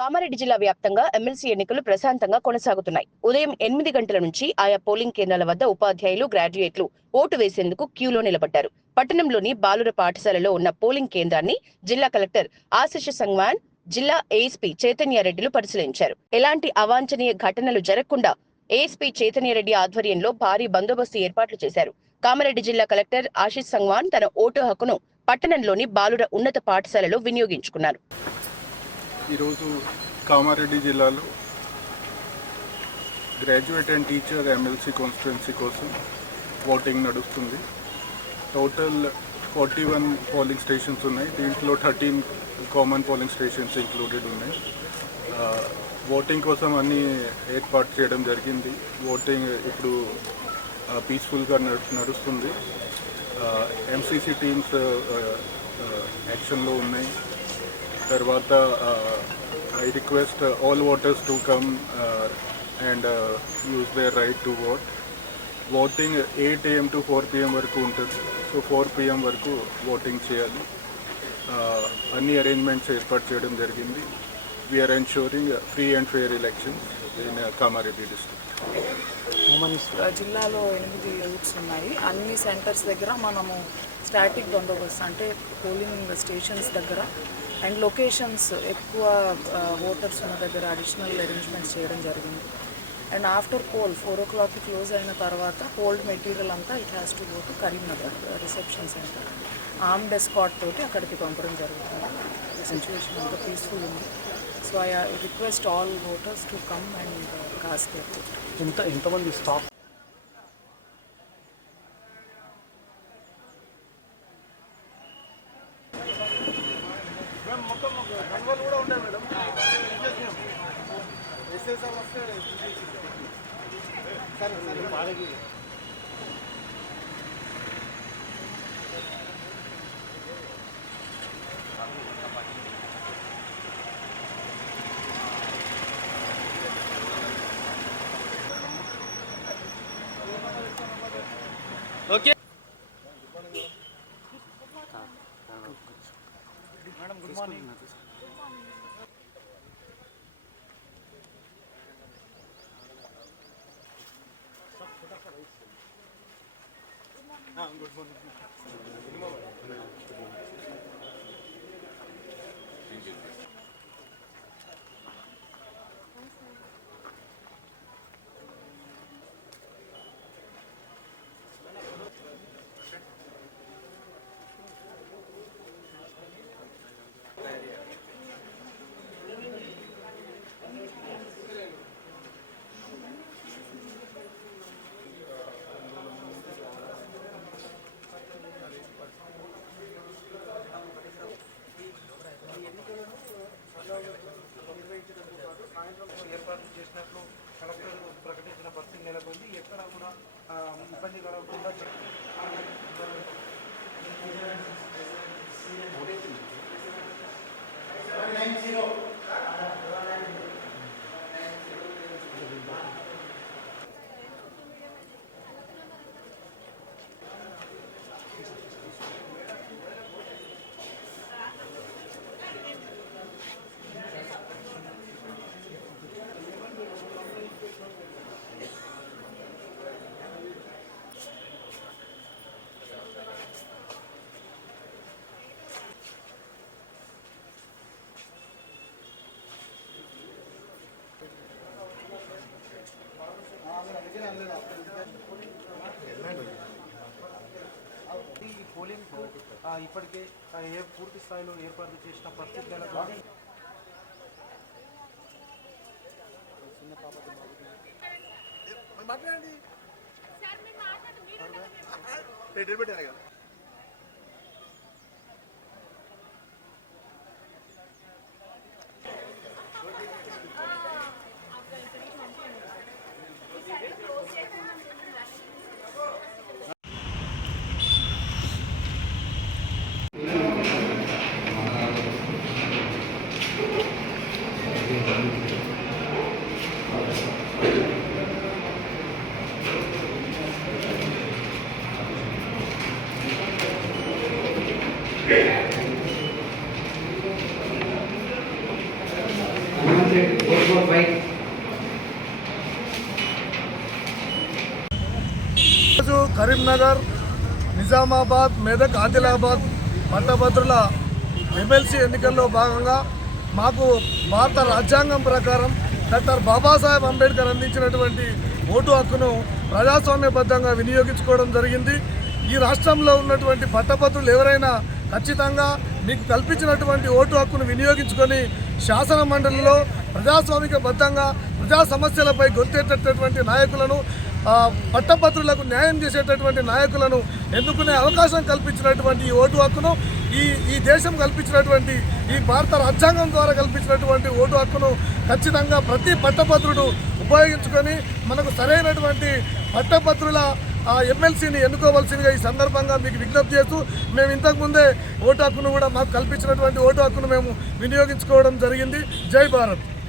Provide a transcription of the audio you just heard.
కామారెడ్డి జిల్లా వ్యాప్తంగా ఎమ్మెల్సీ ఎన్నికలు ప్రశాంతంగా కొనసాగుతున్నాయి. ఉదయం ఎనిమిది గంటల నుంచి ఆయా పోలింగ్ కేంద్రాల వద్ద ఉపాధ్యాయులు గ్రాడ్యుయేట్లు ఓటు వేసేందుకు క్యూలో నిలబడ్డారు. పట్టణంలోని బాలుర పాఠశాలలో ఉన్న పోలింగ్ కేంద్రాన్ని జిల్లా కలెక్టర్ ఆశిష్ సంగ్వాన్ జిల్లా ఏఎస్పీ చైతన్యారెడ్డిలు పరిశీలించారు. ఎలాంటి అవాంఛనీయ ఘటనలు జరగకుండా ఏఎస్పీ చైతన్యారెడ్డి ఆధ్వర్యంలో భారీ బందోబస్తు ఏర్పాట్లు చేశారు. కామారెడ్డి జిల్లా కలెక్టర్ ఆశిష్ సంగ్వాన్ తన ఓటు హక్కును పట్టణంలోని బాలుర ఉన్నత పాఠశాలలో వినియోగించుకున్నారు. ఈరోజు కామారెడ్డి జిల్లాలో graduate and teacher MLC constituency కోసం ఓటింగ్ నడుస్తుంది. Total forty one polling stations ఉన్నాయి. దీంట్లో thirteen common polling stations included ఉన్నాయి. ఓటింగ్ కోసం అన్ని ఏర్పాటు చేయడం జరిగింది. ఓటింగ్ ఇప్పుడు పీస్ఫుల్గా నడుస్తుంది. ఎంసీసీ టీమ్స్ యాక్షన్లో ఉన్నాయి. తర్వాత I request all voters to come and use their right to vote voting eight AM to four PM వరకు ఉంటుంది. సో ఫోర్ పిఎం వరకు ఓటింగ్ చేయాలి. అన్ని అరేంజ్మెంట్స్ ఏర్పాటు చేయడం జరిగింది. We are ensuring free and fair elections in Kamareddy district జిల్లాలో ఎనిమిది రూట్స్ ఉన్నాయి. అన్ని సెంటర్స్ దగ్గర మనము స్టాటిక్ బందోబస్తు అంటే పోలింగ్ స్టేషన్స్ దగ్గర అండ్ లొకేషన్స్ ఎక్కువ ఓటర్స్ ఉన్న దగ్గర అడిషనల్ అరేంజ్మెంట్స్ చేయడం జరిగింది. అండ్ ఆఫ్టర్ పోల్ ఫోర్ ఓ క్లాక్కి క్లోజ్ అయిన తర్వాత పోల్డ్ మెటీరియల్ అంతా it has to go to Karimnagar reception centre am escort తోటి అక్కడికి పంపడం జరుగుతుంది. సిచ్యువేషన్ అంతా పీస్ఫుల్ ఉంది. So I request all voters to come and cast ఎంత ఎంతమంది staff okay madam good morning ఏర్పాట్లు చేసినట్లు కలెక్టర్ ప్రకటించిన పరిస్థితి నెలకొంది. ఎక్కడ కూడా ఇబ్బంది కలగకుండా తొలింపు ఇప్పటికే ఏ పూర్తి స్థాయిలో ఏర్పాటు చేసిన పరిస్థితి మాట్లాడండి. పెట్టారు కదా కరీంనగర్ నిజామాబాద్ మెదక్ ఆదిలాబాద్ పట్టభద్రుల ఎమ్మెల్సీ ఎన్నికల్లో భాగంగా మాకు భారత రాజ్యాంగం ప్రకారం డాక్టర్ బాబాసాహెబ్ అంబేద్కర్ అందించినటువంటి ఓటు హక్కును ప్రజాస్వామ్యబద్ధంగా వినియోగించుకోవడం జరిగింది. ఈ రాష్ట్రంలో ఉన్నటువంటి పట్టభద్రులు ఎవరైనా ఖచ్చితంగా మీకు కల్పించినటువంటి ఓటు హక్కును వినియోగించుకొని శాసన మండలిలో ప్రజాస్వామికబద్ధంగా ప్రజా సమస్యలపై గొంతెట్టేటటువంటి నాయకులను పట్టభద్రులకు న్యాయం చేసేటటువంటి నాయకులను ఎన్నుకునే అవకాశం కల్పించినటువంటి ఈ ఓటు హక్కును ఈ ఈ దేశం కల్పించినటువంటి ఈ భారత రాజ్యాంగం ద్వారా కల్పించినటువంటి ఓటు హక్కును ఖచ్చితంగా ప్రతి పట్టభద్రుడు ఉపయోగించుకొని మనకు సరైనటువంటి పట్టభద్రుల ఆ ఎమ్మెల్సీని ఎన్నుకోవాల్సిందిగా ఈ సందర్భంగా మీకు విజ్ఞప్తి చేస్తూ మేము ఇంతకుముందే ఓటు హక్కును కూడా మాకు కల్పించినటువంటి ఓటు హక్కును మేము వినియోగించుకోవడం జరిగింది. జై భారత్!